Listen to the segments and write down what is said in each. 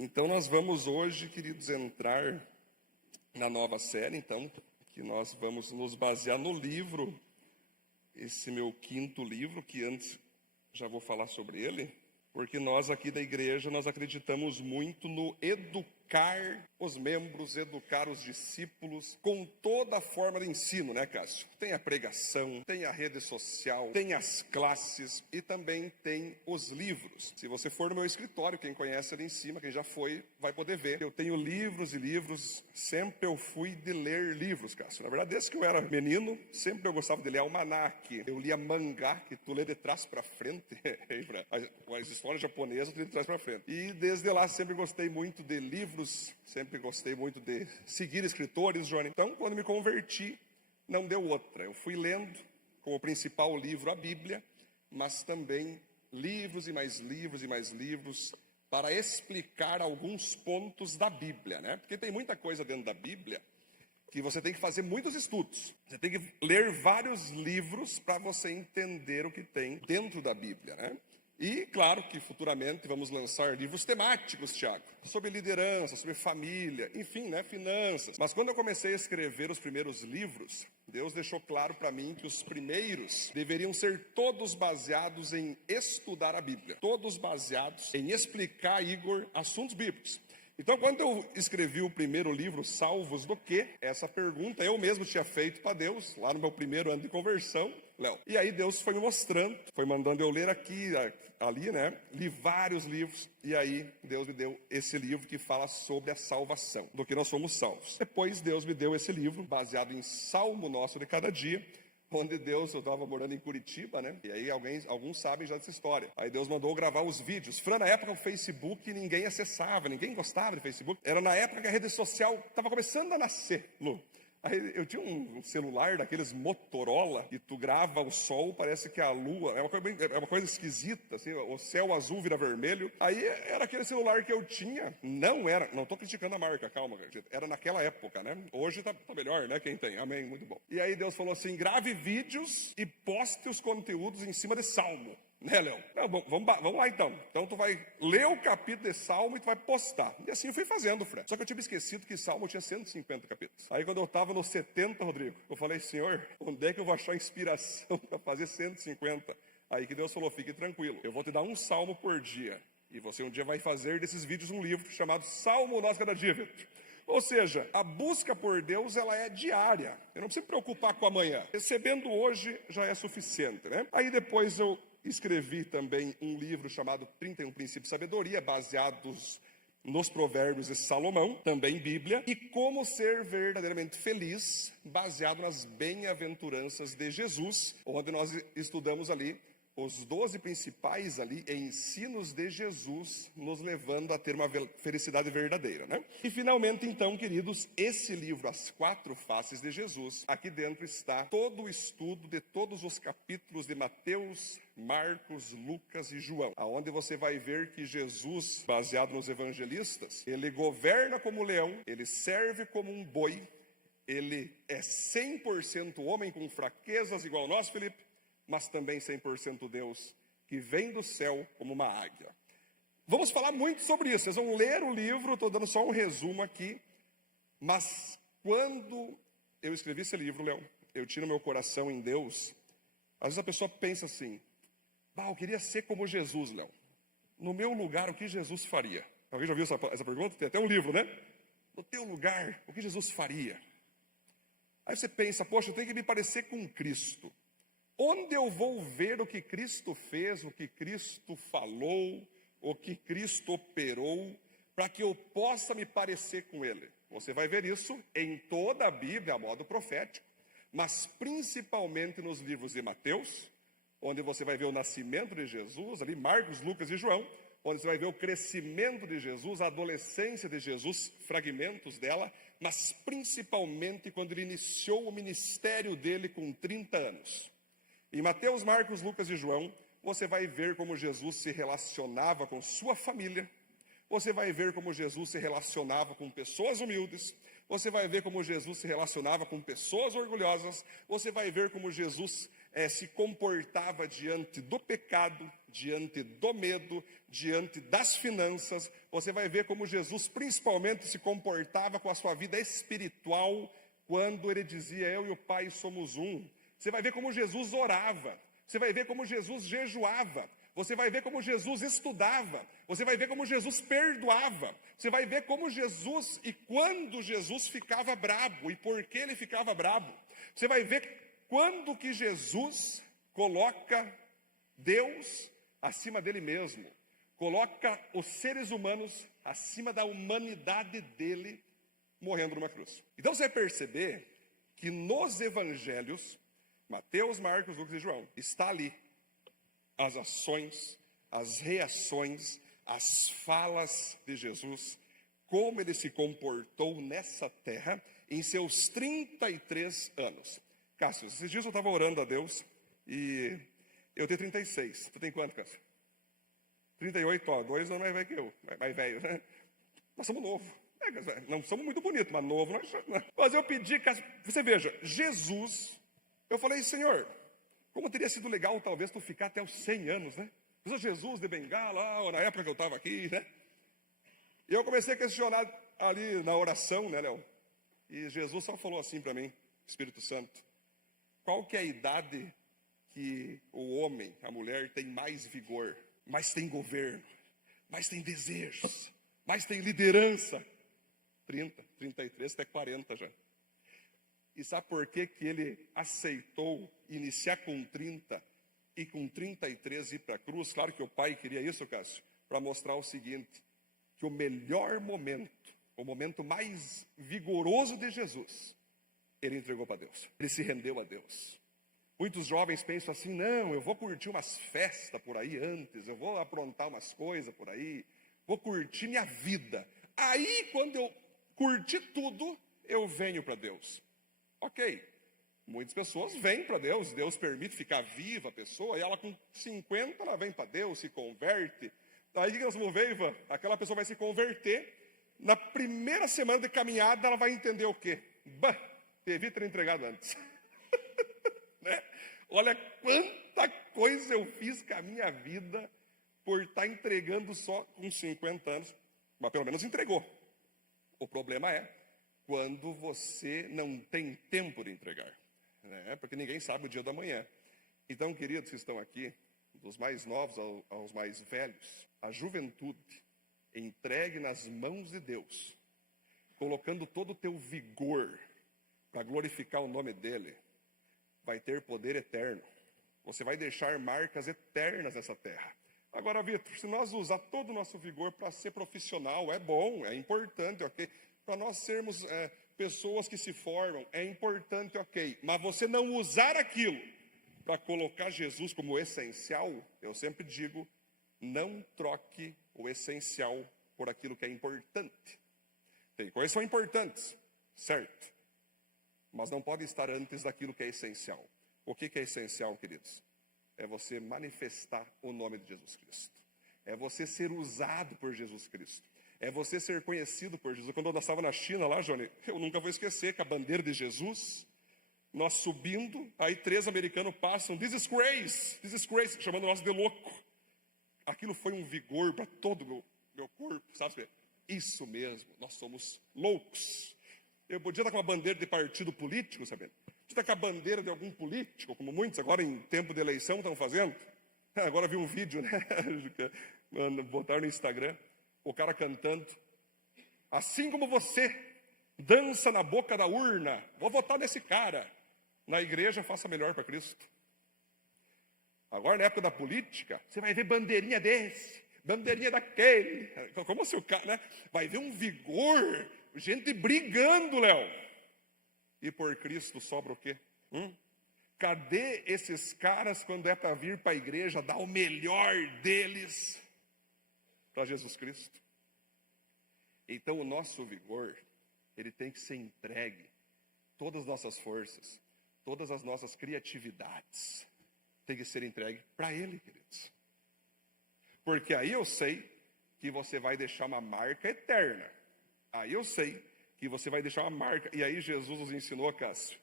Então nós vamos hoje, queridos, entrar na nova série, então, que nós vamos nos basear no livro, esse meu quinto livro, que antes já vou falar sobre ele, porque nós aqui da igreja, nós acreditamos muito no educar os membros, educar os discípulos com toda a forma de ensino, né, Cássio? Tem a pregação, tem a rede social, tem as classes e também tem os livros. Se você for no meu escritório, quem conhece ali em cima, quem já foi, vai poder ver. Eu tenho livros e livros, sempre eu fui de ler livros, Cássio. Na verdade, desde que eu era menino, sempre eu gostava de ler almanaque. Eu lia mangá, que tu lê de trás para frente, as histórias japonesas tu lê de trás para frente. E desde lá sempre gostei muito de livros, sempre gostei muito de seguir escritores, Johnny. Então, quando me converti, não deu outra. Eu fui lendo como principal livro a Bíblia, mas também livros e mais livros e mais livros para explicar alguns pontos da Bíblia, né? Porque tem muita coisa dentro da Bíblia que você tem que fazer muitos estudos. Você tem que ler vários livros para você entender o que tem dentro da Bíblia, né? E, claro, que futuramente vamos lançar livros temáticos, Tiago, sobre liderança, sobre família, enfim, né, finanças. Mas quando eu comecei a escrever os primeiros livros, Deus deixou claro para mim que os primeiros deveriam ser todos baseados em estudar a Bíblia. Todos baseados em explicar, Igor, assuntos bíblicos. Então, quando eu escrevi o primeiro livro, Salvos do Quê? Essa pergunta eu mesmo tinha feito para Deus, lá no meu primeiro ano de conversão, Léo. E aí Deus foi me mostrando, foi mandando eu ler aqui, ali, né? Li vários livros, e aí Deus me deu esse livro que fala sobre a salvação, do que nós somos salvos. Depois Deus me deu esse livro, baseado em Salmo Nosso de Cada Dia, onde Deus, eu estava morando em Curitiba, né? E aí alguns sabem já dessa história. Aí Deus mandou gravar os vídeos. Fran, na época o Facebook ninguém acessava, ninguém gostava de Facebook. Era na época que a rede social estava começando a nascer, Lu. Aí eu tinha um celular daqueles Motorola, que tu grava o sol, parece que a lua, é uma coisa esquisita, assim, o céu azul vira vermelho. Aí era aquele celular que eu tinha, não tô criticando a marca, calma, era naquela época, né? Hoje tá melhor, né? Quem tem, amém, muito bom. E aí Deus falou assim, grave vídeos e poste os conteúdos em cima de Salmo. Né, Léo? Não, bom, vamos lá então. Então tu vai ler o capítulo de Salmo e tu vai postar. E assim eu fui fazendo, Fred. Só que eu tinha esquecido que Salmo tinha 150 capítulos. Aí quando eu estava no 70, Rodrigo, eu falei, Senhor, onde é que eu vou achar inspiração para fazer 150? Aí que Deus falou, fique tranquilo, eu vou te dar um salmo por dia. E você um dia vai fazer desses vídeos um livro chamado Salmo Nosso Cada Dia, Vitor. Ou seja, a busca por Deus, ela é diária. Eu não preciso me preocupar com amanhã. Recebendo hoje já é suficiente, né? Aí depois eu escrevi também um livro chamado 31 Princípios de Sabedoria, baseados nos provérbios de Salomão, também Bíblia, e como ser verdadeiramente feliz, baseado nas bem-aventuranças de Jesus, onde nós estudamos ali os 12 principais ali ensinos de Jesus, nos levando a ter uma felicidade verdadeira, né? E finalmente, então, queridos, esse livro, As Quatro Faces de Jesus, aqui dentro está todo o estudo de todos os capítulos de Mateus, Marcos, Lucas e João, aonde você vai ver que Jesus, baseado nos evangelistas, ele governa como leão, ele serve como um boi, ele é 100% homem com fraquezas igual nós, Felipe, mas também 100% Deus, que vem do céu como uma águia. Vamos falar muito sobre isso, vocês vão ler o livro, estou dando só um resumo aqui, mas quando eu escrevi esse livro, Léo, eu tinha no meu coração em Deus, às vezes a pessoa pensa assim, eu queria ser como Jesus, Léo, no meu lugar, o que Jesus faria? Alguém já ouviu essa pergunta? Tem até um livro, né? No teu lugar, o que Jesus faria? Aí você pensa, poxa, eu tenho que me parecer com Cristo. Onde eu vou ver o que Cristo fez, o que Cristo falou, o que Cristo operou, para que eu possa me parecer com Ele? Você vai ver isso em toda a Bíblia, a modo profético, mas principalmente nos livros de Mateus, onde você vai ver o nascimento de Jesus, ali Marcos, Lucas e João, onde você vai ver o crescimento de Jesus, a adolescência de Jesus, fragmentos dela, mas principalmente quando ele iniciou o ministério dele com 30 anos. Em Mateus, Marcos, Lucas e João, você vai ver como Jesus se relacionava com sua família, você vai ver como Jesus se relacionava com pessoas humildes, você vai ver como Jesus se relacionava com pessoas orgulhosas, você vai ver como Jesus se comportava diante do pecado, diante do medo, diante das finanças. Você vai ver como Jesus principalmente se comportava com a sua vida espiritual, quando ele dizia: eu e o Pai somos um. Você vai ver como Jesus orava, você vai ver como Jesus jejuava, você vai ver como Jesus estudava, você vai ver como Jesus perdoava, você vai ver como Jesus, e quando Jesus ficava brabo, e por que ele ficava brabo. Você vai ver quando que Jesus coloca Deus acima dele mesmo, coloca os seres humanos acima da humanidade dele, morrendo numa cruz. Então você vai perceber que nos evangelhos, Mateus, Marcos, Lucas e João, está ali as ações, as reações, as falas de Jesus, como ele se comportou nessa terra em seus 33 anos. Cássio, esses dias eu estava orando a Deus e eu tenho 36. Tu tem quanto, Cássio? 38, ó, 2 anos mais velho que eu, mais velho, né? Nós somos novos. Não somos muito bonitos, mas novo nós somos. Mas eu pedi, Cássio, você veja, Jesus, eu falei: Senhor, como teria sido legal talvez tu ficar até os 100 anos, né? Jesus de Bengala, na época que eu estava aqui, né? E eu comecei a questionar ali na oração, né, Léo? E Jesus só falou assim para mim, Espírito Santo: qual que é a idade que o homem, a mulher, tem mais vigor, mais tem governo, mais tem desejos, mais tem liderança? 30, 33, até 40 já. E sabe por que que ele aceitou iniciar com 30 e com 33 ir para a cruz? Claro que o pai queria isso, Cássio, para mostrar o seguinte, que o melhor momento, o momento mais vigoroso de Jesus, ele entregou para Deus. Ele se rendeu a Deus. Muitos jovens pensam assim: não, eu vou curtir umas festas por aí antes, eu vou aprontar umas coisas por aí, vou curtir minha vida. Aí, quando eu curtir tudo, eu venho para Deus. Ok, muitas pessoas vêm para Deus, Deus permite ficar viva a pessoa, e ela com 50, ela vem para Deus, se converte. Daí que nós vamos ver, Ivan, aquela pessoa vai se converter, na primeira semana de caminhada ela vai entender o quê? Devia ter entregado antes. Né? Olha quanta coisa eu fiz com a minha vida por estar entregando só com 50 anos, mas pelo menos entregou. O problema é quando você não tem tempo de entregar, né? Porque ninguém sabe o dia da manhã. Então, queridos que estão aqui, dos mais novos aos mais velhos, a juventude, entregue nas mãos de Deus, colocando todo o teu vigor para glorificar o nome dele, vai ter poder eterno. Você vai deixar marcas eternas nessa terra. Agora, Vitor, se nós usar todo o nosso vigor para ser profissional, é bom, é importante, ok? Para nós sermos pessoas que se formam, é importante, ok. Mas você não usar aquilo para colocar Jesus como essencial, eu sempre digo, não troque o essencial por aquilo que é importante. Tem coisas que são importantes, certo? Mas não pode estar antes daquilo que é essencial. O que é essencial, queridos? É você manifestar o nome de Jesus Cristo. É você ser usado por Jesus Cristo. É você ser conhecido por Jesus. Quando eu estava na China lá, Johnny, eu nunca vou esquecer que a bandeira de Jesus, nós subindo, aí 3 americanos passam, this is grace, chamando nós de louco. Aquilo foi um vigor para todo o meu corpo, sabe? Isso mesmo, nós somos loucos. Eu podia estar com uma bandeira de partido político, sabe? Podia estar com a bandeira de algum político, como muitos agora em tempo de eleição estão fazendo. Agora vi um vídeo, né? Botaram no Instagram, o cara cantando: assim como você dança na boca da urna, vou votar nesse cara. Na igreja, faça melhor para Cristo. Agora, na época da política, você vai ver bandeirinha desse, bandeirinha daquele. Como se o cara, né? Vai ver um vigor, gente brigando, Léo. E por Cristo sobra o quê? Cadê esses caras quando é para vir para a igreja dar o melhor deles para Jesus Cristo? Então o nosso vigor, ele tem que ser entregue, todas as nossas forças, todas as nossas criatividades, tem que ser entregue para Ele, queridos. Porque aí eu sei que você vai deixar uma marca eterna. Aí eu sei que você vai deixar uma marca. E aí Jesus nos ensinou, Cássio,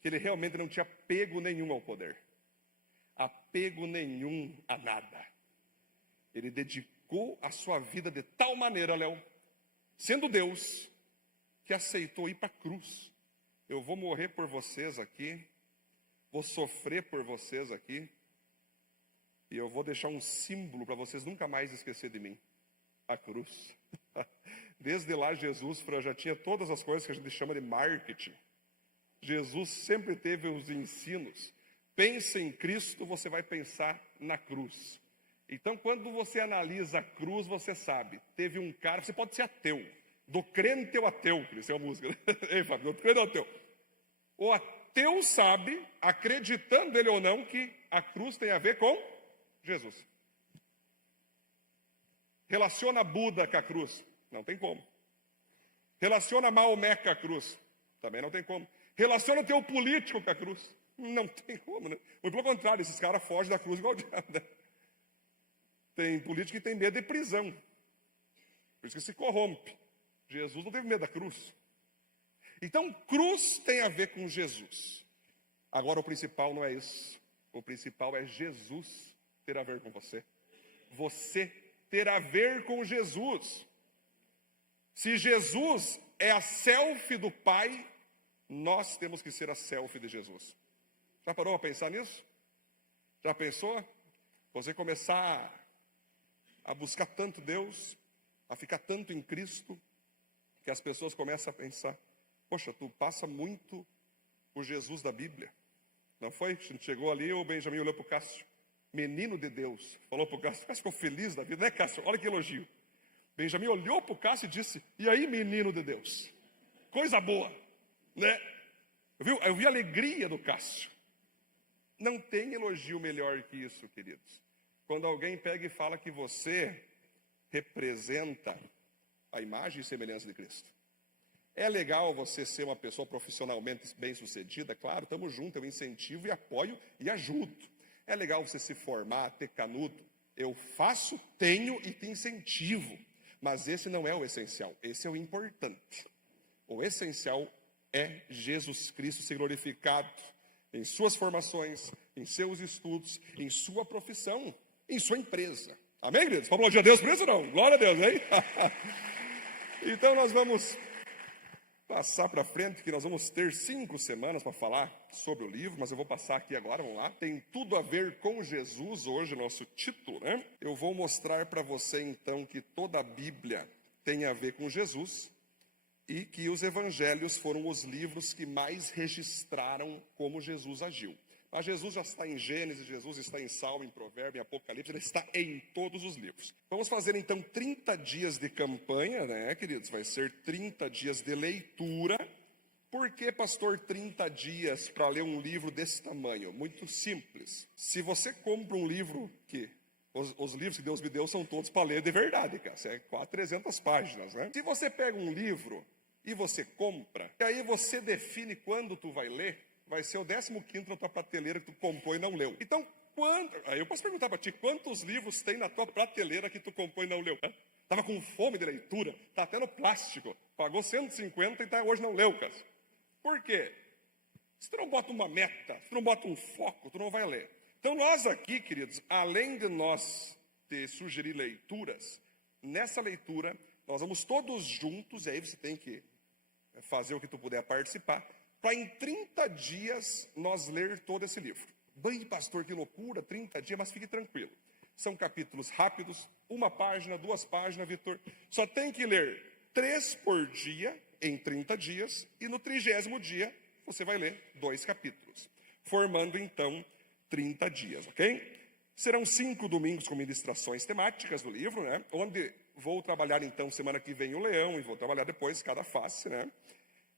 que ele realmente não tinha apego nenhum ao poder, apego nenhum a nada. Ele dedicou a sua vida de tal maneira, Léo, sendo Deus, que aceitou ir para a cruz. Eu vou morrer por vocês aqui, vou sofrer por vocês aqui, e eu vou deixar um símbolo para vocês nunca mais esquecer de mim, a cruz. Desde lá, Jesus já tinha todas as coisas que a gente chama de marketing. Jesus sempre teve os ensinos. Pensa em Cristo, você vai pensar na cruz. Então, quando você analisa a cruz, você sabe, teve um cara, você pode ser ateu, do crente ao ateu, isso é uma música, Ei, Fábio, do crente ao ateu. O ateu sabe, acreditando ele ou não, que a cruz tem a ver com Jesus. Relaciona Buda com a cruz? Não tem como. Relaciona Maomé com a cruz? Também não tem como. Relaciona o teu político com a cruz? Não tem como, né? Muito pelo contrário, esses caras fogem da cruz igual o diabo, né? Tem político que tem medo de prisão. Por isso que se corrompe. Jesus não teve medo da cruz. Então, cruz tem a ver com Jesus. Agora, o principal não é isso. O principal é Jesus ter a ver com você. Você ter a ver com Jesus. Se Jesus é a selfie do Pai, nós temos que ser a selfie de Jesus. Já parou a pensar nisso? Já pensou? Você começar a buscar tanto Deus, a ficar tanto em Cristo, que as pessoas começam a pensar, poxa, tu passa muito o Jesus da Bíblia. Não foi? A gente chegou ali, o Benjamin olhou para o Cássio, menino de Deus, falou para o Cássio, Cássio ficou feliz da vida, né, Cássio? Olha que elogio. Benjamin olhou para o Cássio e disse, e aí, menino de Deus? Coisa boa, né? Eu vi a alegria do Cássio. Não tem elogio melhor que isso, queridos. Quando alguém pega e fala que você representa a imagem e semelhança de Cristo. É legal você ser uma pessoa profissionalmente bem-sucedida, claro, estamos juntos, eu incentivo e apoio e ajudo. É legal você se formar, ter canudo. Eu faço, tenho e te incentivo. Mas esse não é o essencial, esse é o importante. O essencial é Jesus Cristo ser glorificado em suas formações, em seus estudos, em sua profissão, em sua empresa. Amém, queridos? Vamos aplaudir a Deus por isso ou não? Glória a Deus, hein? Então nós vamos passar para frente, que nós vamos ter 5 semanas para falar sobre o livro, mas eu vou passar aqui agora, vamos lá. Tem tudo a ver com Jesus hoje, nosso título, né? Eu vou mostrar para você então que toda a Bíblia tem a ver com Jesus e que os evangelhos foram os livros que mais registraram como Jesus agiu. Mas Jesus já está em Gênesis, Jesus está em Salmo, em Provérbio, em Apocalipse, ele está em todos os livros. Vamos fazer então 30 dias de campanha, né, queridos? Vai ser 30 dias de leitura. Por que, pastor, 30 dias para ler um livro desse tamanho? Muito simples. Se você compra um livro que... Os livros que Deus me deu são todos para ler de verdade, cara. É 300 páginas, né? Se você pega um livro e você compra, e aí você define quando tu vai ler, vai ser o 15º na tua prateleira que tu comprou e não leu. Então, aí eu posso perguntar para ti, quantos livros tem na tua prateleira que tu comprou e não leu? Estava com fome de leitura, está até no plástico, pagou 150 e hoje não leu, cara. Por quê? Se tu não bota uma meta, se tu não bota um foco, tu não vai ler. Então nós aqui, queridos, além de nós te sugerir leituras, nessa leitura nós vamos todos juntos, e aí você tem que fazer o que tu puder participar, para em 30 dias nós ler todo esse livro. Bem, pastor, que loucura, 30 dias, mas fique tranquilo. São capítulos rápidos, 1 página, 2 páginas, Vitor. Só tem que ler 3 por dia, em 30 dias, e no 30º dia você vai ler 2 capítulos. Formando, então, 30 dias, ok? Serão 5 domingos com ministrações temáticas do livro, né? Onde vou trabalhar, então, semana que vem o leão, e vou trabalhar depois cada face, né?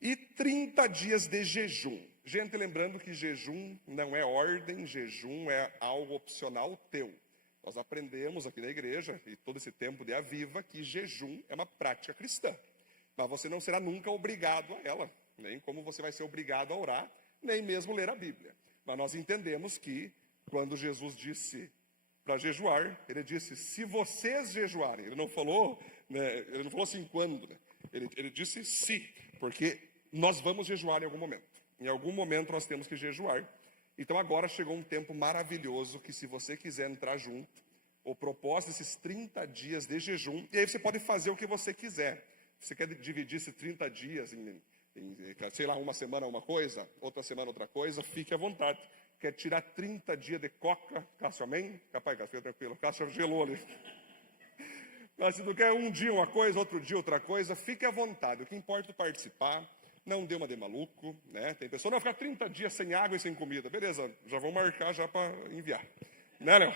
E 30 dias de jejum. Gente, lembrando que jejum não é ordem, jejum é algo opcional teu. Nós aprendemos aqui na igreja, e todo esse tempo de Aviva, que jejum é uma prática cristã. Mas você não será nunca obrigado a ela, nem como você vai ser obrigado a orar, nem mesmo ler a Bíblia. Mas nós entendemos que, quando Jesus disse para jejuar, ele disse, se vocês jejuarem. Ele não falou, né, assim quando, né? Ele disse se, porque nós vamos jejuar em algum momento. Em algum momento nós temos que jejuar. Então agora chegou um tempo maravilhoso que, se você quiser entrar junto, o propósito desses 30 dias de jejum, e aí você pode fazer o que você quiser. Você quer dividir esses 30 dias em sei lá, uma semana uma coisa, outra semana outra coisa, fique à vontade. Quer tirar 30 dias de coca, Cássio, amém? Capaz, Cássio, fica tranquilo. Cássio gelou ali. Mas se tu quer um dia uma coisa, outro dia outra coisa, fique à vontade. O que importa é participar, não dê uma de maluco, né? Tem pessoa, não, ficar 30 dias sem água e sem comida. Beleza, já vou marcar já para enviar. Né, Léo?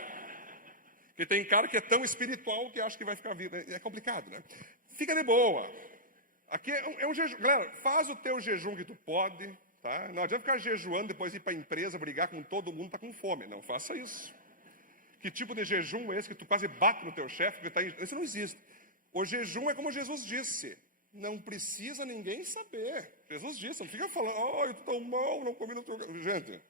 Porque tem cara que é tão espiritual que acha que vai ficar vivo. É complicado, né? Fica de boa. Aqui é um jejum. Galera, faz o teu jejum que tu pode, tá? Não adianta ficar jejuando, depois ir para a empresa, brigar com todo mundo, tá com fome. Não faça isso. Que tipo de jejum é esse que tu quase bate no teu chefe? Isso não existe. O jejum é como Jesus disse. Não precisa ninguém saber. Jesus disse, não fica falando, oh, eu tô tão mal, não comi no teu... Gente,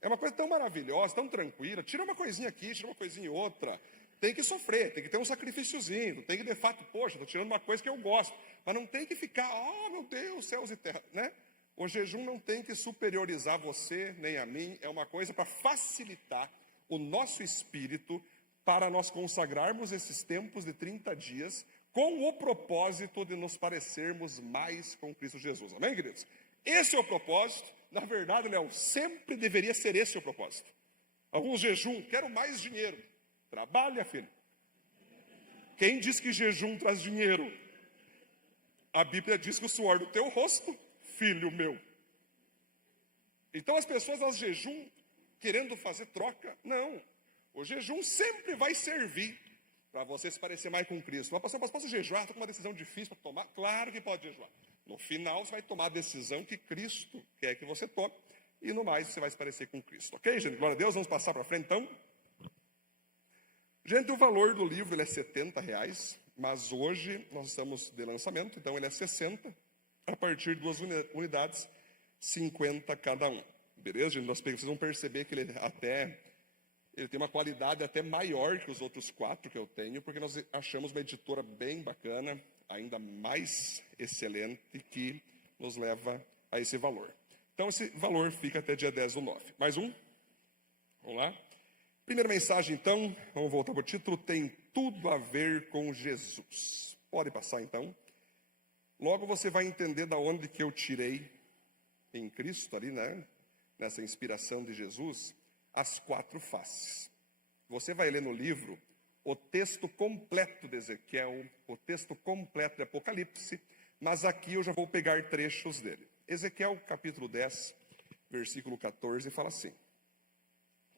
é uma coisa tão maravilhosa, tão tranquila. Tira uma coisinha aqui, tira uma coisinha outra. Tem que sofrer, tem que ter um sacrifíciozinho. Tem que, de fato, poxa, estou tirando uma coisa que eu gosto. Mas não tem que ficar, oh, meu Deus, céus e terra, né? O jejum não tem que superiorizar você, nem a mim. É uma coisa para facilitar o nosso espírito para nós consagrarmos esses tempos de 30 dias com o propósito de nos parecermos mais com Cristo Jesus. Amém, queridos? Esse é o propósito. Na verdade, Léo, sempre deveria ser esse o propósito. Alguns jejum, quero mais dinheiro. Trabalha, filho. Quem diz que jejum traz dinheiro? A Bíblia diz que o suor do teu rosto, filho meu. Então as pessoas, elas jejum querendo fazer troca. Não. O jejum sempre vai servir para você se parecer mais com Cristo. Mas, pastor, posso jejuar? Estou com uma decisão difícil para tomar. Claro que pode jejuar. No final, você vai tomar a decisão que Cristo quer que você tome. E no mais, você vai se parecer com Cristo. Ok, gente? Glória a Deus. Vamos passar para frente, então. Gente, o valor do livro ele é R$70, mas hoje nós estamos de lançamento, então ele é 60, a partir de 2 unidades, 50 cada um. Beleza, gente? Vocês vão perceber que ele tem uma qualidade até maior que os outros 4 que eu tenho, porque nós achamos uma editora bem bacana, ainda mais excelente, que nos leva a esse valor. Então, esse valor fica até dia 10/9. Mais um? Vamos lá? Primeira mensagem, então, vamos voltar para o título, tem tudo a ver com Jesus. Pode passar, então. Logo você vai entender da onde que eu tirei em Cristo, ali, né? Nessa inspiração de Jesus, as 4 faces. Você vai ler no livro o texto completo de Ezequiel, o texto completo de Apocalipse, mas aqui eu já vou pegar trechos dele. Ezequiel, capítulo 10, versículo 14, fala assim: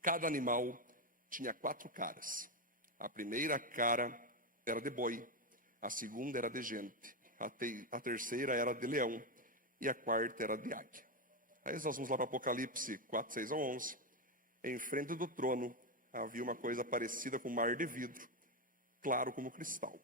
cada animal tinha 4 caras. A primeira cara era de boi, a segunda era de gente, a terceira era de leão e a quarta era de águia. Aí nós vamos lá para Apocalipse 4, 6 a 11. Em frente do trono havia uma coisa parecida com um mar de vidro, claro como cristal.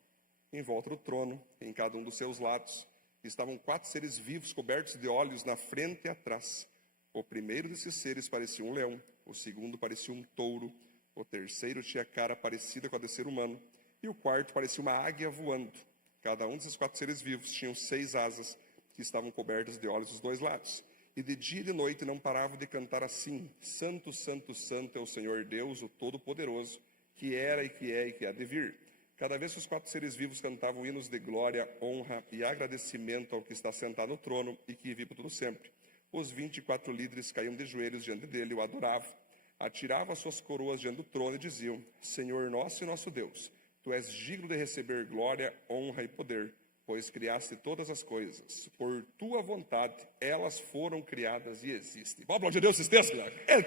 Em volta do trono, em cada um dos seus lados, estavam 4 seres vivos cobertos de olhos na frente e atrás. O primeiro desses seres parecia um leão, o segundo parecia um touro, o terceiro tinha cara parecida com a de ser humano, e o quarto parecia uma águia voando. Cada um desses 4 seres vivos tinham 6 asas, que estavam cobertas de olhos dos 2 lados. E de dia e de noite não paravam de cantar assim: Santo, Santo, Santo é o Senhor Deus, o Todo-Poderoso, que era e que é e que há de vir. Cada vez que os 4 seres vivos cantavam hinos de glória, honra e agradecimento ao que está sentado no trono e que vive por todo sempre, os 24 líderes caíam de joelhos diante dele e o adoravam. Atiravam as suas coroas diante do trono e diziam: Senhor nosso e nosso Deus, Tu és digno de receber glória, honra e poder, pois criaste todas as coisas. Por Tua vontade, elas foram criadas e existem. Vamos aplaudir Deus esses textos, né? É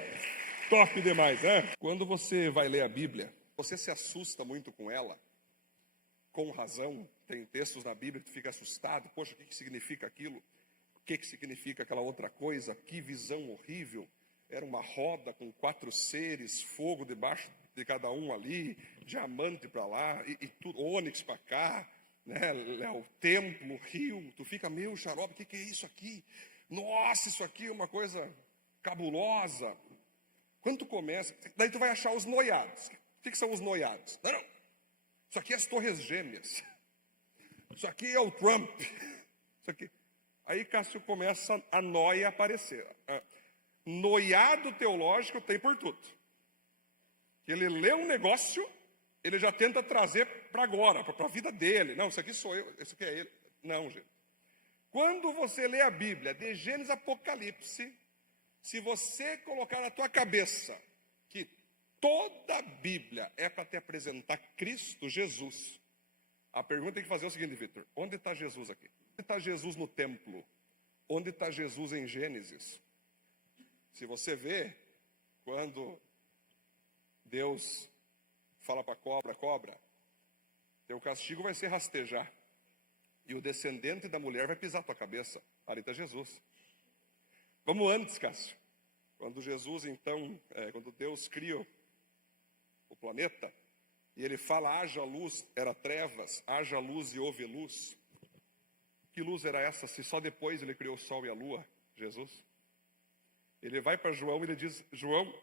top demais, né? Quando você vai ler a Bíblia, você se assusta muito com ela, com razão. Tem textos na Bíblia que tu fica assustado. Poxa, o que significa aquilo? O que significa aquela outra coisa? Que visão horrível. Era uma roda com 4 seres, fogo debaixo de cada um ali, diamante para lá, e tudo, ônix para cá, né? O templo, o rio. Tu fica meio xarope, o que é isso aqui? Nossa, isso aqui é uma coisa cabulosa. Quando tu começa, daí tu vai achar os noiados. O que são os noiados? Não, isso aqui é as Torres Gêmeas. Isso aqui é o Trump. Isso aqui. Aí Cássio começa a noia aparecer. Noiado teológico tem por tudo. Ele lê um negócio, ele já tenta trazer para agora, para a vida dele. Não, isso aqui sou eu, isso aqui é ele. Não, gente. Quando você lê a Bíblia, de Gênesis a Apocalipse, se você colocar na tua cabeça que toda a Bíblia é para te apresentar Cristo Jesus, a pergunta tem que fazer é o seguinte, Vitor: onde está Jesus aqui? Onde está Jesus no templo? Onde está Jesus em Gênesis? Se você vê, quando Deus fala para a cobra, teu castigo vai ser rastejar, e o descendente da mulher vai pisar tua cabeça. Ali está Jesus. Vamos antes, Cássio. Quando Jesus, então, quando Deus cria o planeta, e ele fala, haja luz, era trevas, haja luz e houve luz. Que luz era essa, se só depois ele criou o sol e a lua, Jesus? Ele vai para João e ele diz,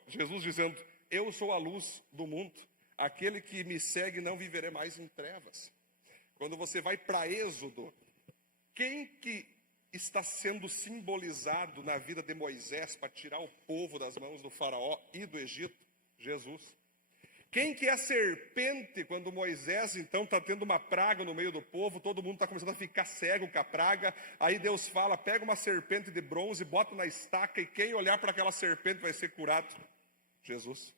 Jesus dizendo, eu sou a luz do mundo, aquele que me segue não viverá mais em trevas. Quando você vai para Êxodo, quem que está sendo simbolizado na vida de Moisés para tirar o povo das mãos do faraó e do Egito? Jesus. Quem que é a serpente quando Moisés então está tendo uma praga no meio do povo, todo mundo está começando a ficar cego com a praga, aí Deus fala, pega uma serpente de bronze, bota na estaca e quem olhar para aquela serpente vai ser curado? Jesus.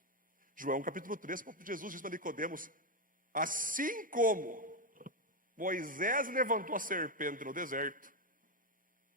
João capítulo 3, Jesus diz para Nicodemos, assim como Moisés levantou a serpente no deserto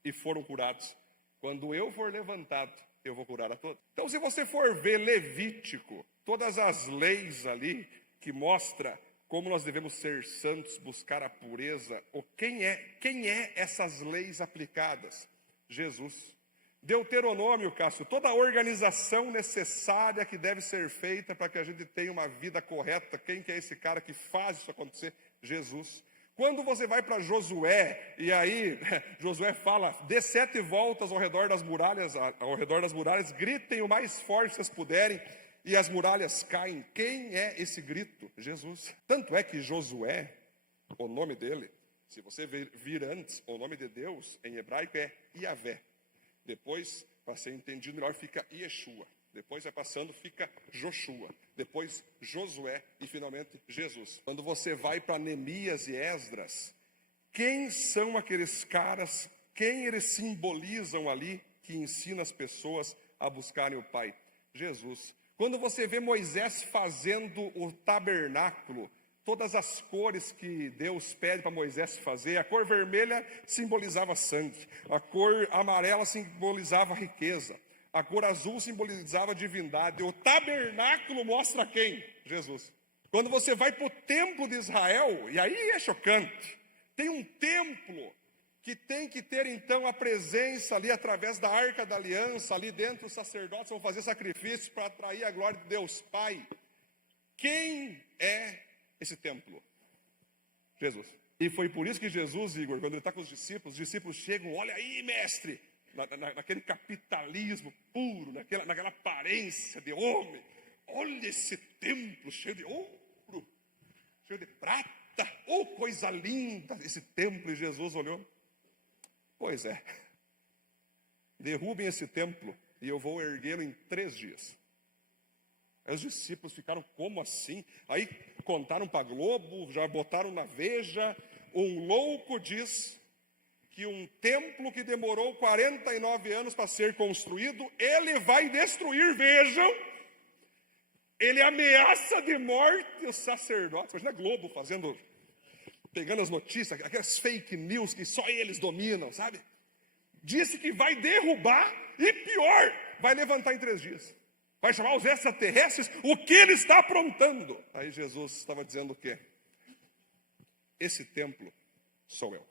e foram curados, quando eu for levantado, eu vou curar a todos. Então, se você for ver Levítico, todas as leis ali que mostra como nós devemos ser santos, buscar a pureza, quem é essas leis aplicadas? Jesus. Deuteronômio, Cássio, toda a organização necessária que deve ser feita para que a gente tenha uma vida correta. Quem que é esse cara que faz isso acontecer? Jesus. Quando você vai para Josué, e aí Josué fala, dê 7 voltas ao redor das muralhas, gritem o mais forte que vocês puderem, e as muralhas caem. Quem é esse grito? Jesus. Tanto é que Josué, o nome dele, se você vir antes, o nome de Deus em hebraico é Yavé. Depois, para ser entendido melhor, fica Yeshua. Depois vai passando, fica Joshua. Depois Josué e finalmente Jesus. Quando você vai para Neemias e Esdras, quem são aqueles caras, quem eles simbolizam ali que ensina as pessoas a buscarem o Pai? Jesus. Quando você vê Moisés fazendo o tabernáculo, todas as cores que Deus pede para Moisés fazer, a cor vermelha simbolizava sangue, a cor amarela simbolizava riqueza, a cor azul simbolizava divindade. O tabernáculo mostra quem? Jesus. Quando você vai para o templo de Israel, e aí é chocante, tem um templo que tem que ter então a presença ali através da Arca da Aliança, ali dentro os sacerdotes vão fazer sacrifícios para atrair a glória de Deus Pai. Quem é esse templo? Jesus. E foi por isso que Jesus, Igor, quando ele está com os discípulos chegam, olha aí, mestre, naquele capitalismo puro, naquela aparência de homem, olha esse templo cheio de ouro, cheio de prata, oh, coisa linda esse templo. E Jesus olhou, pois é, derrubem esse templo e eu vou erguê-lo em 3 dias. Aí os discípulos ficaram, como assim? Aí contaram para a Globo, já botaram na Veja, um louco diz que um templo que demorou 49 anos para ser construído, ele vai destruir, vejam, ele ameaça de morte os sacerdotes. Imagina a Globo pegando as notícias, aquelas fake news que só eles dominam, sabe? Disse que vai derrubar e pior, vai levantar em 3 dias. Vai chamar os extraterrestres, o que ele está aprontando? Aí Jesus estava dizendo o quê? Esse templo sou eu.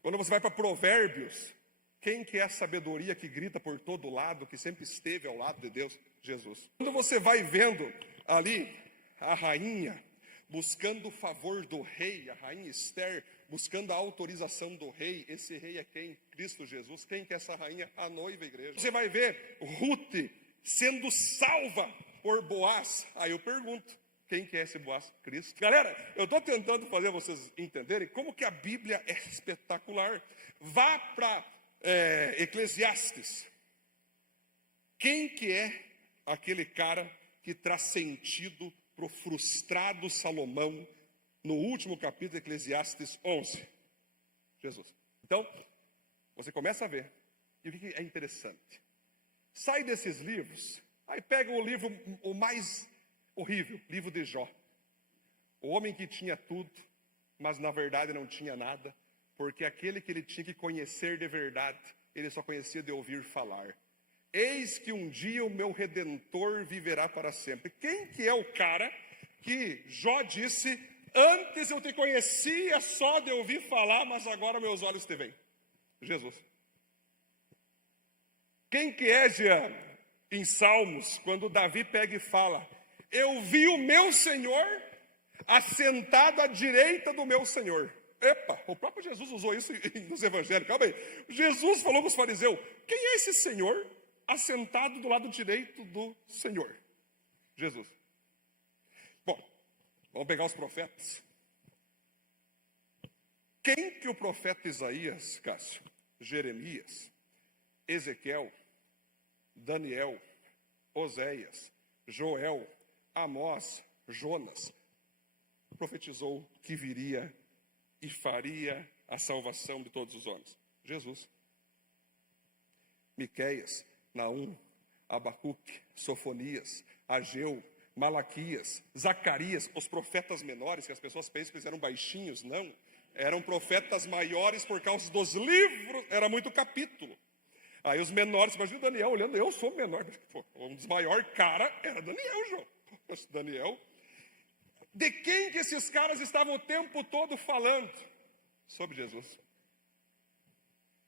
Quando você vai para Provérbios, quem que é a sabedoria que grita por todo lado, que sempre esteve ao lado de Deus? Jesus. Quando você vai vendo ali a rainha, buscando o favor do rei, a rainha Esther, buscando a autorização do rei, esse rei é quem? Cristo Jesus. Quem que é essa rainha? A noiva, a igreja. Você vai ver Ruth sendo salva por Boaz. Aí eu pergunto, quem que é esse Boaz? Cristo. Galera, eu estou tentando fazer vocês entenderem como que a Bíblia é espetacular. Vá para Eclesiastes. Quem que é aquele cara que traz sentido para o frustrado Salomão no último capítulo de Eclesiastes 11? Jesus. Então, você começa a ver. E o que é interessante? Sai desses livros, aí pega o livro, o mais horrível, livro de Jó. O homem que tinha tudo, mas na verdade não tinha nada, porque aquele que ele tinha que conhecer de verdade, ele só conhecia de ouvir falar. Eis que um dia o meu Redentor viverá para sempre. Quem que é o cara que Jó disse, antes eu te conhecia só de ouvir falar, mas agora meus olhos te veem? Jesus. Quem que é, Jean, em Salmos, quando Davi pega e fala, eu vi o meu Senhor assentado à direita do meu Senhor. Epa, o próprio Jesus usou isso nos evangelhos. Calma aí. Jesus falou com os fariseus, quem é esse Senhor assentado do lado direito do Senhor? Jesus. Bom, vamos pegar os profetas. Quem que o profeta Isaías, Cássio, Jeremias, Ezequiel, Daniel, Oséias, Joel, Amós, Jonas, profetizou que viria e faria a salvação de todos os homens? Jesus. Miqueias, Naum, Abacuque, Sofonias, Ageu, Malaquias, Zacarias, os profetas menores, que as pessoas pensam que eles eram baixinhos, não. Eram profetas maiores por causa dos livros, era muito capítulo. Aí os menores, imagina o Daniel olhando, eu sou menor. Pô, um dos maiores caras era Daniel, João. Daniel. De quem que esses caras estavam o tempo todo falando? Sobre Jesus.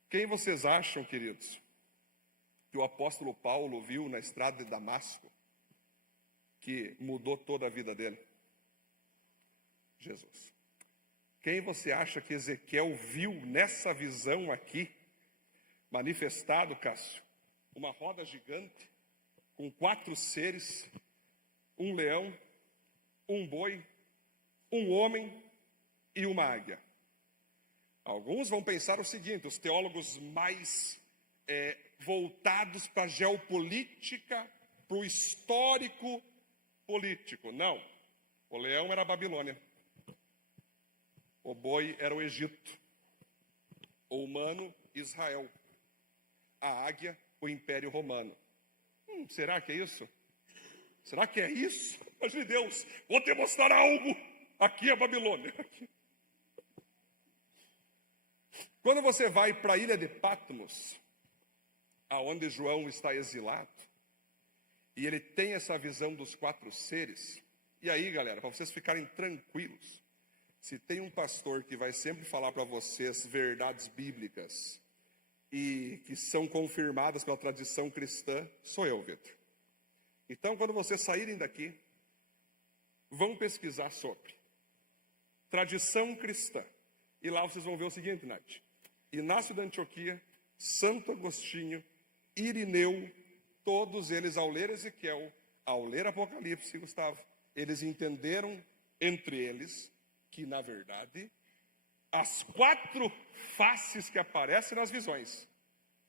Quem vocês acham, queridos, que o apóstolo Paulo viu na estrada de Damasco, que mudou toda a vida dele? Jesus. Quem você acha que Ezequiel viu nessa visão aqui, manifestado, Cássio? Uma roda gigante, com 4 seres, um leão, um boi, um homem e uma águia. Alguns vão pensar o seguinte, os teólogos mais voltados para a geopolítica, para o histórico político. Não, o leão era a Babilônia, o boi era o Egito, o humano, Israel, a águia, o Império Romano. Será que é isso? Será que é isso? Imagine Deus, vou te mostrar algo, aqui é a Babilônia. Quando você vai para a ilha de Patmos, aonde João está exilado, e ele tem essa visão dos 4 seres, e aí, galera, para vocês ficarem tranquilos, se tem um pastor que vai sempre falar para vocês verdades bíblicas e que são confirmadas pela tradição cristã, sou eu, Vitor. Então, quando vocês saírem daqui, vão pesquisar sobre tradição cristã. E lá vocês vão ver o seguinte, Nath. Inácio da Antioquia, Santo Agostinho, Irineu, todos eles, ao ler Ezequiel, ao ler Apocalipse, Gustavo, eles entenderam entre eles que, na verdade, as 4 faces que aparecem nas visões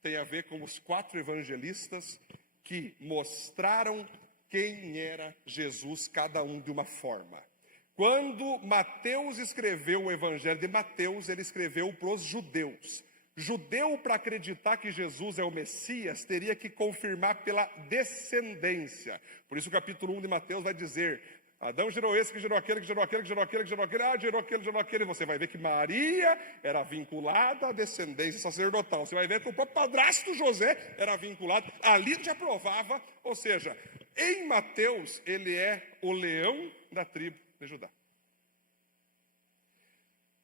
têm a ver com os 4 evangelistas que mostraram quem era Jesus, cada um de uma forma. Quando Mateus escreveu o evangelho de Mateus, ele escreveu para os judeus. Judeu, para acreditar que Jesus é o Messias, teria que confirmar pela descendência. Por isso o capítulo 1 de Mateus vai dizer, Adão gerou esse, que gerou aquele, que gerou aquele, que gerou aquele, que gerou aquele, gerou aquele. Você vai ver que Maria era vinculada à descendência sacerdotal. Você vai ver que o próprio padrasto José era vinculado. Ali já provava, ou seja, em Mateus, ele é o leão da tribo de Judá.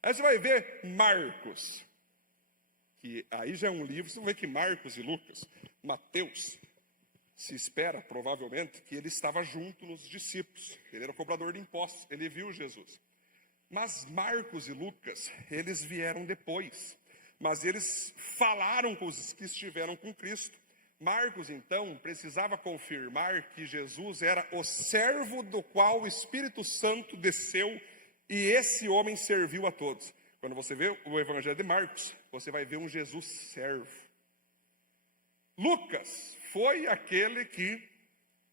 Aí você vai ver Marcos, que aí já é um livro, você vai ver que Marcos e Lucas, Mateus, se espera, provavelmente, que ele estava junto nos discípulos. Ele era o cobrador de impostos, ele viu Jesus. Mas Marcos e Lucas, eles vieram depois. Mas eles falaram com os que estiveram com Cristo. Marcos, então, precisava confirmar que Jesus era o servo do qual o Espírito Santo desceu e esse homem serviu a todos. Quando você vê o Evangelho de Marcos, você vai ver um Jesus servo. Lucas foi aquele que,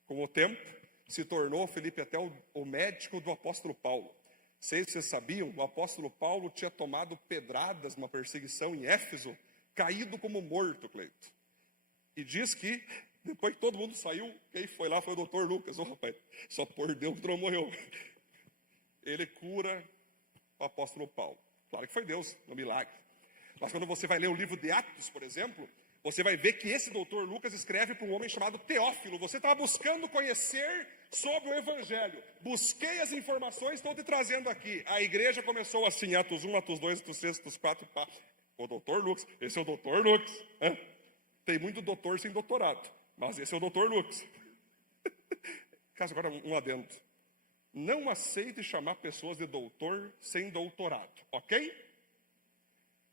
com o tempo, se tornou, Felipe, até o médico do apóstolo Paulo. Sei se vocês sabiam, o apóstolo Paulo tinha tomado pedradas numa perseguição em Éfeso, caído como morto, Cleito. E diz que, depois que todo mundo saiu, quem foi lá foi o doutor Lucas. Ô, rapaz, só por Deus que tu não morreu. Ele cura o apóstolo Paulo. Claro que foi Deus, no milagre. Mas quando você vai ler o livro de Atos, por exemplo, você vai ver que esse doutor Lucas escreve para um homem chamado Teófilo. Você estava buscando conhecer sobre o Evangelho. Busquei as informações, estou te trazendo aqui. A igreja começou assim, Atos 1, Atos 2, Atos 6, Atos 4, pá. O doutor Lucas, esse é o doutor Lucas. Tem muito doutor sem doutorado, mas esse é o doutor Lucas. Caso agora um adendo. Não aceite chamar pessoas de doutor sem doutorado, ok?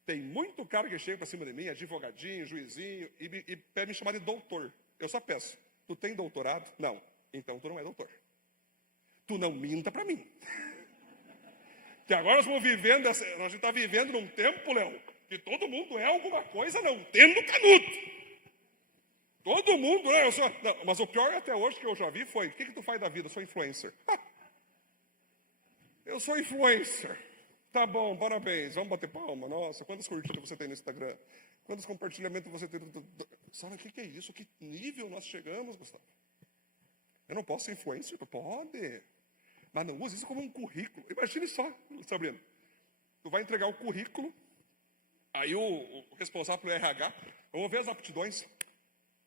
Tem muito cara que chega para cima de mim, advogadinho, juizinho, e pede me chamar de doutor. Eu só peço, tu tem doutorado? Não. Então tu não é doutor. Tu não minta para mim. Que agora nós estamos vivendo, a gente está vivendo num tempo, Léo, que todo mundo é alguma coisa não tendo canudo. Todo mundo, né? Não, mas o pior até hoje que eu já vi foi, o que tu faz da vida? Eu sou influencer. Eu sou influencer. Tá bom, parabéns, vamos bater palma. Nossa, quantas curtidas você tem no Instagram? Quantos compartilhamentos você tem? Sabe o que é isso? Que nível nós chegamos, Gustavo? Eu não posso ser influencer? Pode. Mas não use isso como um currículo. Imagine só, Sabrina. Tu vai entregar o currículo, aí o responsável pelo RH, vamos ver as aptidões.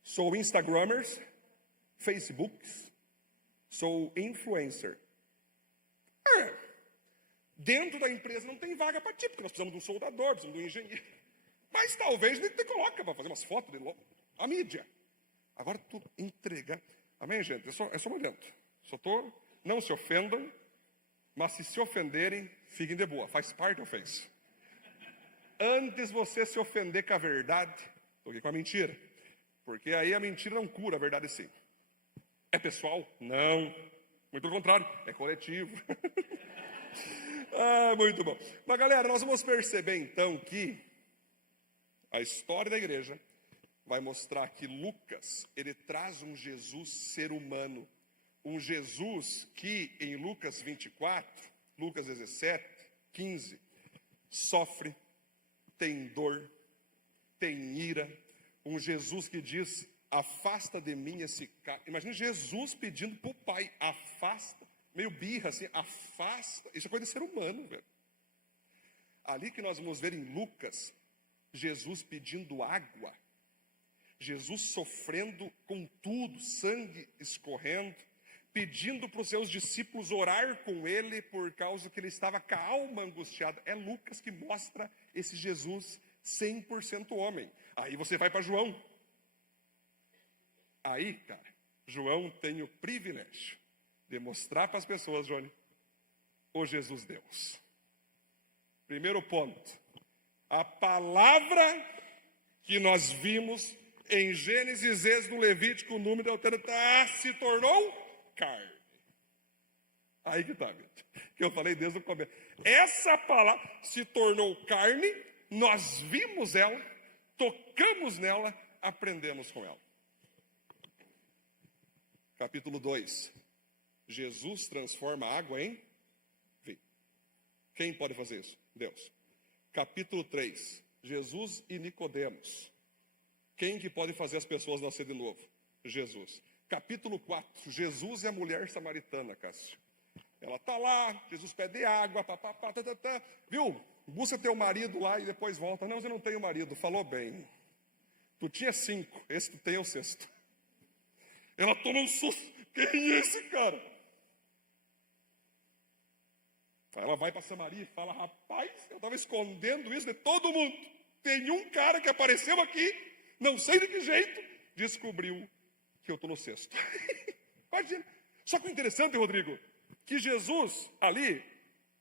Sou Instagrammers, Facebooks, sou influencer. Dentro da empresa não tem vaga para ti, porque nós precisamos de um soldador, precisamos de um engenheiro. Mas talvez ele te coloca para fazer umas fotos de novo. A mídia. Agora tu entrega. Amém, gente? É só um adendo. Não se ofendam, mas se ofenderem, fiquem de boa. Faz parte da ofensa. Antes você se ofender com a verdade do que com a mentira. Porque aí a mentira não cura, a verdade sim. É pessoal? Não. Muito pelo contrário, é coletivo. Muito bom. Mas galera, nós vamos perceber então que a história da igreja vai mostrar que Lucas, ele traz um Jesus ser humano. Um Jesus que em Lucas 24, Lucas 17, 15, sofre, tem dor, tem ira. Um Jesus que diz, afasta de mim esse cara. Imagina Jesus pedindo para o pai, afasta. Meio birra, assim, afasta. Isso é coisa de ser humano, velho. Ali que nós vamos ver em Lucas, Jesus pedindo água. Jesus sofrendo com tudo, sangue escorrendo. Pedindo para os seus discípulos orar com ele por causa que ele estava com a alma angustiada. É Lucas que mostra esse Jesus 100% homem. Aí você vai para João. Aí, cara, João tem o privilégio de mostrar para as pessoas, Johnny, o Jesus Deus. Primeiro ponto. A palavra que nós vimos em Gênesis, Êxodo, Levítico, Número, Deuteronômio, se tornou carne. Aí que está, que eu falei desde o começo. Essa palavra se tornou carne, nós vimos ela, tocamos nela, aprendemos com ela. Capítulo 2. Jesus transforma a água em vinho. Quem pode fazer isso? Deus. Capítulo 3. Jesus e Nicodemos. Quem que pode fazer as pessoas nascer de novo? Jesus. Capítulo 4. Jesus e a mulher samaritana, Cássio. Ela está lá, Jesus pede água, viu? Busca teu marido lá e depois volta. Não, você não tem o marido. Falou bem. Tu tinha 5, esse tu tem o 6º. Ela toma um susto. Quem é esse cara? Ela vai para Samaria e fala, rapaz, eu estava escondendo isso de todo mundo. Tem um cara que apareceu aqui, não sei de que jeito, descobriu que eu estou no 6º. Imagina. Só que o interessante, Rodrigo, que Jesus ali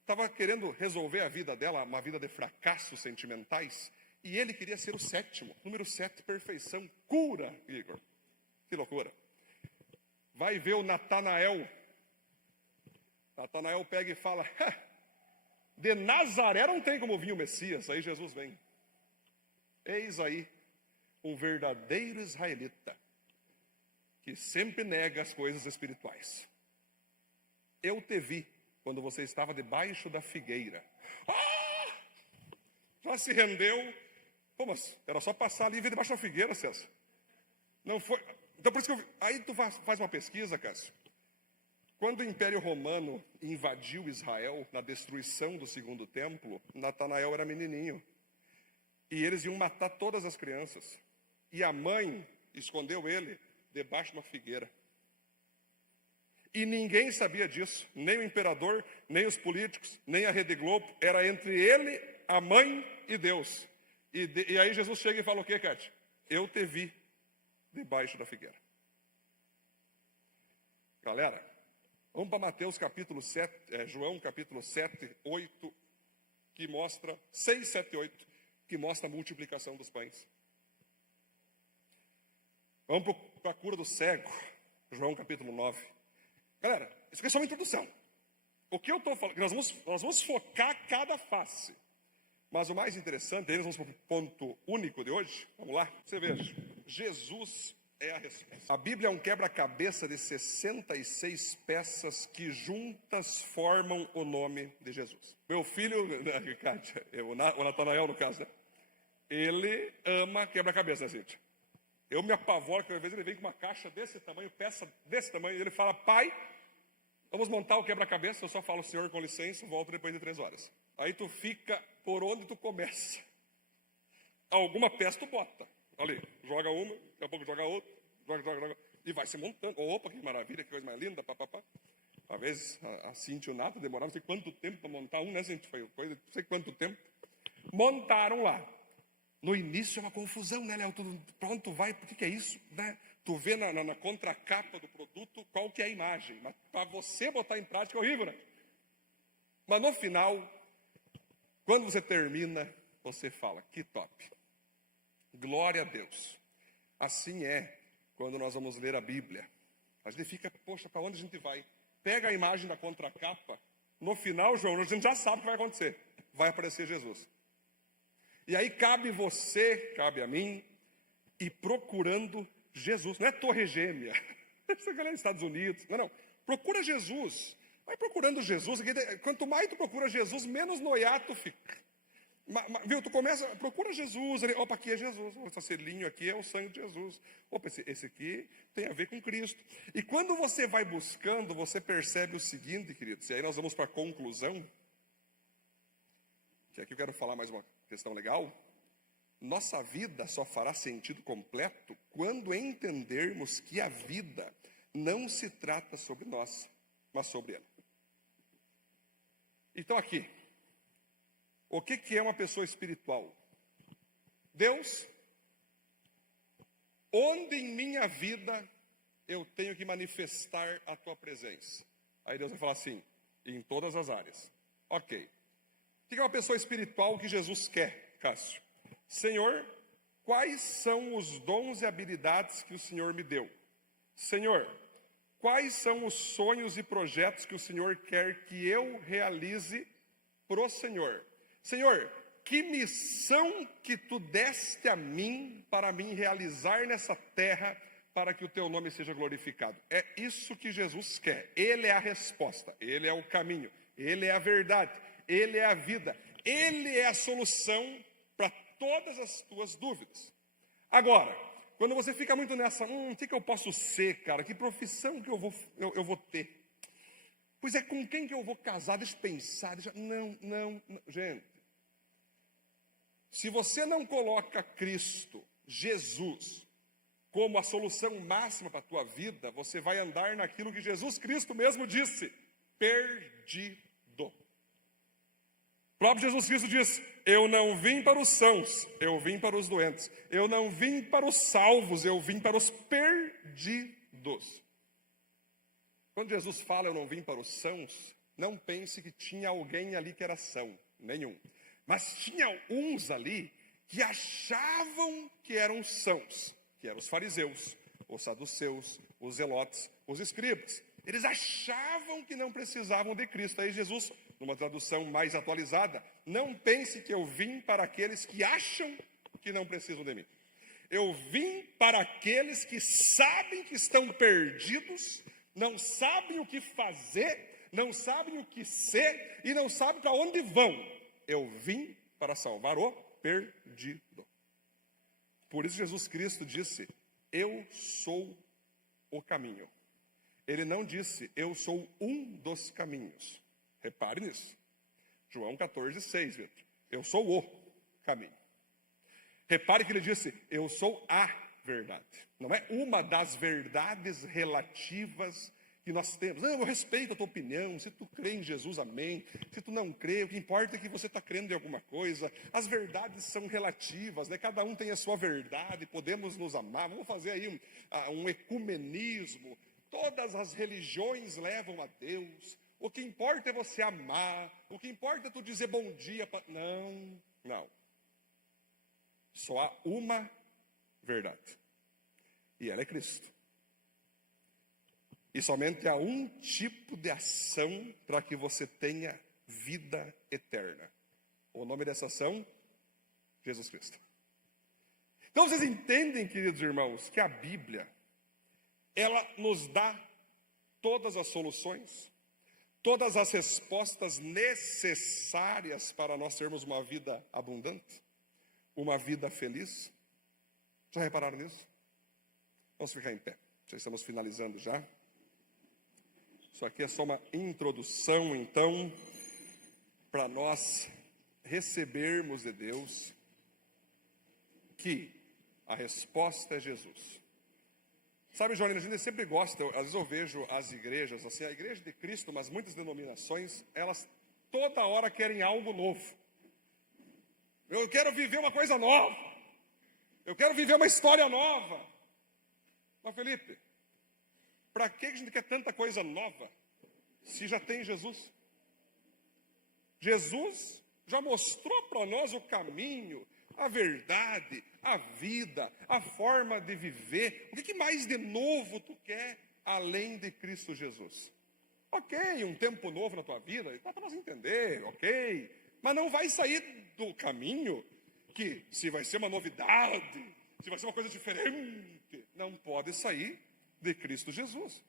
estava querendo resolver a vida dela, uma vida de fracassos sentimentais, e ele queria ser o 7º. Número 7, perfeição, cura, Igor. Que loucura. Vai ver o Natanael. Natanael pega e fala, de Nazaré não tem como vir o Messias. Aí Jesus vem. Eis aí um verdadeiro israelita, que sempre nega as coisas espirituais. Eu te vi quando você estava debaixo da figueira. Já se rendeu. Pô, mas era só passar ali e ver debaixo da figueira, César. Não foi. Então por isso que aí tu faz uma pesquisa, Cássio. Quando o Império Romano invadiu Israel na destruição do segundo templo, Natanael era menininho. E eles iam matar todas as crianças. E a mãe escondeu ele debaixo de uma figueira. E ninguém sabia disso. Nem o imperador, nem os políticos, nem a Rede Globo. Era entre ele, a mãe e Deus. E aí Jesus chega e fala o quê, Cátia? Eu te vi debaixo da figueira. Galera, vamos para Mateus capítulo 7, João capítulo 7, 8, que mostra, 6, 7, 8, que mostra a multiplicação dos pães. Vamos para a cura do cego, João capítulo 9. Galera, isso aqui é só uma introdução. O que eu estou falando, nós vamos focar cada face. Mas o mais interessante, aí nós vamos para o ponto único de hoje. Vamos lá? Você veja, Jesus é a resposta. A Bíblia é um quebra-cabeça de 66 peças que juntas formam o nome de Jesus. Meu filho, Cátia, o Natanael no caso, né? Ele ama quebra-cabeça, gente. Eu me apavoro, porque às vezes ele vem com uma caixa desse tamanho, peça desse tamanho, e ele fala, pai, vamos montar o quebra-cabeça. Eu só falo, senhor, com licença, volto depois de 3 horas. Aí tu fica por onde tu começa. Alguma peça tu bota. Ali, joga uma, daqui a pouco joga outra, joga, e vai se montando. Opa, que maravilha, que coisa mais linda, papapá. Às vezes a Cintia e o Nato demoraram não sei quanto tempo para montar um, né, gente? Foi coisa, não sei quanto tempo. Montaram lá. No início é uma confusão, né, Léo? Pronto, vai, por que é isso? Né? Tu vê na contracapa do produto qual que é a imagem. Mas para você botar em prática é horrível, né? Mas no final, quando você termina, você fala, que top. Glória a Deus. Assim é quando nós vamos ler a Bíblia. A gente fica, poxa, para onde a gente vai? Pega a imagem da contracapa. No final, João, a gente já sabe o que vai acontecer. Vai aparecer Jesus. E aí cabe você, cabe a mim, ir procurando Jesus. Não é Torre Gêmea. Essa galera dos Estados Unidos. Não. Procura Jesus. Vai procurando Jesus. Quanto mais tu procura Jesus, menos noiado tu fica. Viu, tu começa, procura Jesus. Opa, aqui é Jesus. Esse selinho aqui é o sangue de Jesus. Opa, esse aqui tem a ver com Cristo. E quando você vai buscando, você percebe o seguinte, queridos. E aí nós vamos para a conclusão. Que aqui eu quero falar mais uma questão legal. Nossa vida só fará sentido completo quando entendermos que a vida não se trata sobre nós, mas sobre ela. Então aqui, o que é uma pessoa espiritual? Deus, onde em minha vida eu tenho que manifestar a tua presença? Aí Deus vai falar assim, em todas as áreas. Ok. O que é uma pessoa espiritual que Jesus quer, Cássio? Senhor, quais são os dons e habilidades que o Senhor me deu? Senhor, quais são os sonhos e projetos que o Senhor quer que eu realize pro Senhor? Senhor, que missão que tu deste a mim para mim realizar nessa terra para que o teu nome seja glorificado? É isso que Jesus quer. Ele é a resposta, ele é o caminho, ele é a verdade, ele é a vida, ele é a solução para todas as tuas dúvidas. Agora, quando você fica muito nessa, o que eu posso ser, cara? Que profissão que eu vou ter? Pois é, com quem que eu vou casar? Deixa eu pensar. Não. Gente, se você não coloca Cristo, Jesus, como a solução máxima para a tua vida, você vai andar naquilo que Jesus Cristo mesmo disse, perdido. O próprio Jesus Cristo diz, eu não vim para os sãos, eu vim para os doentes. Eu não vim para os salvos, eu vim para os perdidos. Quando Jesus fala, eu não vim para os sãos, não pense que tinha alguém ali que era são, nenhum. Mas tinha uns ali que achavam que eram sãos, que eram os fariseus, os saduceus, os zelotes, os escribas. Eles achavam que não precisavam de Cristo. Aí Jesus, numa tradução mais atualizada, não pense que eu vim para aqueles que acham que não precisam de mim. Eu vim para aqueles que sabem que estão perdidos, não sabem o que fazer, não sabem o que ser e não sabem para onde vão. Eu vim para salvar o perdido. Por isso Jesus Cristo disse, eu sou o caminho. Ele não disse, eu sou um dos caminhos. Repare nisso. João 14,6, Vitor. Eu sou o caminho. Repare que ele disse, eu sou a verdade. Não é uma das verdades relativas que nós temos. Não, eu respeito a tua opinião. Se tu crê em Jesus, amém. Se tu não crê, o que importa é que você está crendo em alguma coisa. As verdades são relativas, né? Cada um tem a sua verdade. Podemos nos amar. Vamos fazer aí um ecumenismo. Todas as religiões levam a Deus. O que importa é você amar. O que importa é tu dizer bom dia. Não. Só há uma verdade. E ela é Cristo. E somente há um tipo de ação para que você tenha vida eterna. O nome dessa ação? Jesus Cristo. Então vocês entendem, queridos irmãos, que a Bíblia, ela nos dá todas as soluções, todas as respostas necessárias para nós termos uma vida abundante, uma vida feliz. Já repararam nisso? Vamos ficar em pé. Já estamos finalizando já. Isso aqui é só uma introdução, então, para nós recebermos de Deus que a resposta é Jesus. Sabe, Joana, a gente sempre gosta, às vezes eu vejo as igrejas, assim, a igreja de Cristo, mas muitas denominações, elas toda hora querem algo novo. Eu quero viver uma coisa nova. Eu quero viver uma história nova. Mas, Felipe, para que a gente quer tanta coisa nova se já tem Jesus? Jesus já mostrou para nós o caminho, a verdade, a vida, a forma de viver. O que mais de novo tu quer além de Cristo Jesus? Ok, um tempo novo na tua vida, dá para nós entender, ok. Mas não vai sair do caminho que se vai ser uma novidade, se vai ser uma coisa diferente, não pode sair de Cristo Jesus.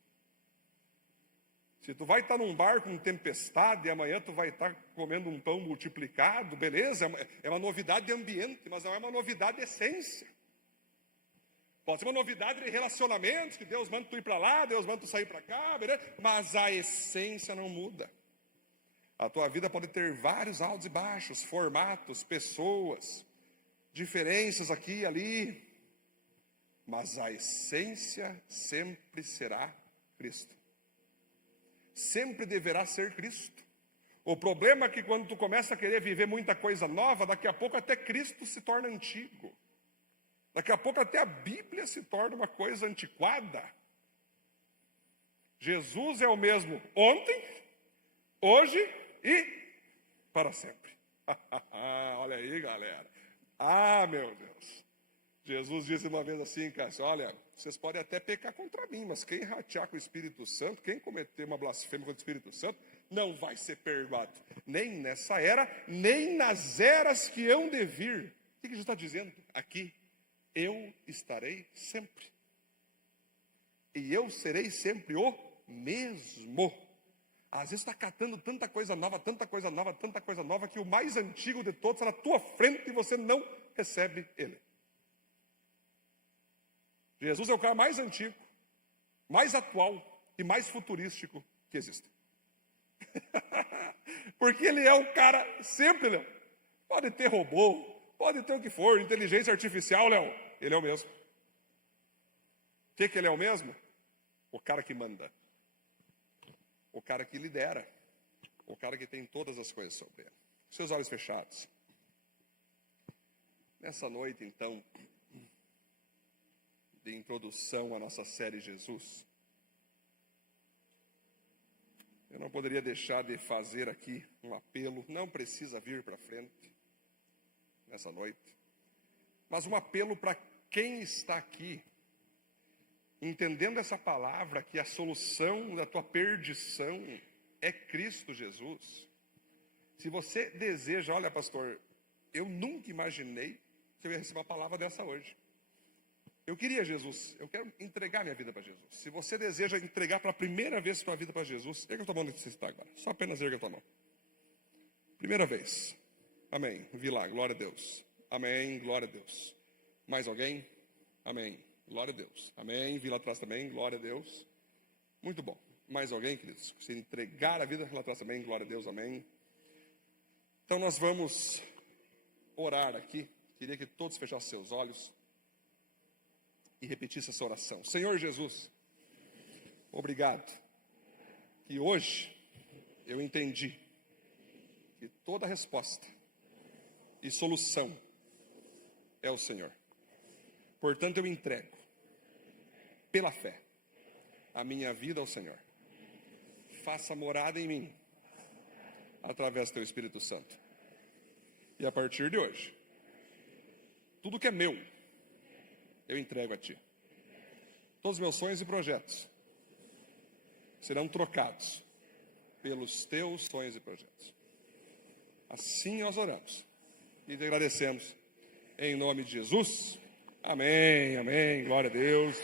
Se tu vai estar num bar com tempestade e amanhã tu vai estar comendo um pão multiplicado, beleza, é uma novidade de ambiente, mas não é uma novidade de essência. Pode ser uma novidade de relacionamentos, que Deus manda tu ir para lá, Deus manda tu sair para cá, beleza? Mas a essência não muda. A tua vida pode ter vários altos e baixos, formatos, pessoas, diferenças aqui e ali, mas a essência sempre será Cristo. Sempre deverá ser Cristo. O problema é que quando tu começa a querer viver muita coisa nova, daqui a pouco até Cristo se torna antigo. Daqui a pouco até a Bíblia se torna uma coisa antiquada. Jesus é o mesmo ontem, hoje e para sempre. Olha aí, galera. Ah, meu Deus. Jesus disse uma vez assim, Cássio, olha, vocês podem até pecar contra mim, mas quem ratear com o Espírito Santo, quem cometer uma blasfêmia contra o Espírito Santo, não vai ser perdoado. Nem nessa era, nem nas eras que hão de vir. O que Jesus está dizendo aqui? Eu estarei sempre. E eu serei sempre o mesmo. Às vezes está catando tanta coisa nova, tanta coisa nova, tanta coisa nova, que o mais antigo de todos está na tua frente e você não recebe ele. Jesus é o cara mais antigo, mais atual e mais futurístico que existe. Porque ele é o cara sempre, Léo. Pode ter robô, pode ter o que for, inteligência artificial, Léo. Ele é o mesmo. O que ele é o mesmo? O cara que manda. O cara que lidera. O cara que tem todas as coisas sobre ele. Seus olhos fechados. Nessa noite, então, de introdução à nossa série Jesus, eu não poderia deixar de fazer aqui um apelo. Não precisa vir para frente nessa noite, mas um apelo para quem está aqui, entendendo essa palavra, que a solução da tua perdição é Cristo Jesus. Se você deseja, olha, pastor, eu nunca imaginei que eu ia receber uma palavra dessa hoje. Eu queria Jesus, eu quero entregar minha vida para Jesus. Se você deseja entregar pela primeira vez sua vida para Jesus, erga a tua mão onde você está agora. Só apenas erga a tua mão. Primeira vez. Amém. Vi lá, glória a Deus. Amém, glória a Deus. Mais alguém? Amém. Glória a Deus. Amém. Vi lá atrás também, glória a Deus. Muito bom. Mais alguém, queridos? Você entregar a vida lá atrás também, glória a Deus, amém. Então nós vamos orar aqui. Queria que todos fechassem seus olhos e repetissem essa oração. Senhor Jesus, obrigado que hoje eu entendi que toda resposta e solução é o Senhor. Portanto, eu entrego, pela fé, a minha vida ao Senhor. Faça morada em mim, através do teu Espírito Santo. E a partir de hoje, tudo que é meu, eu entrego a ti. Todos os meus sonhos e projetos serão trocados pelos teus sonhos e projetos. Assim nós oramos e te agradecemos. Em nome de Jesus. Amém, amém. Glória a Deus.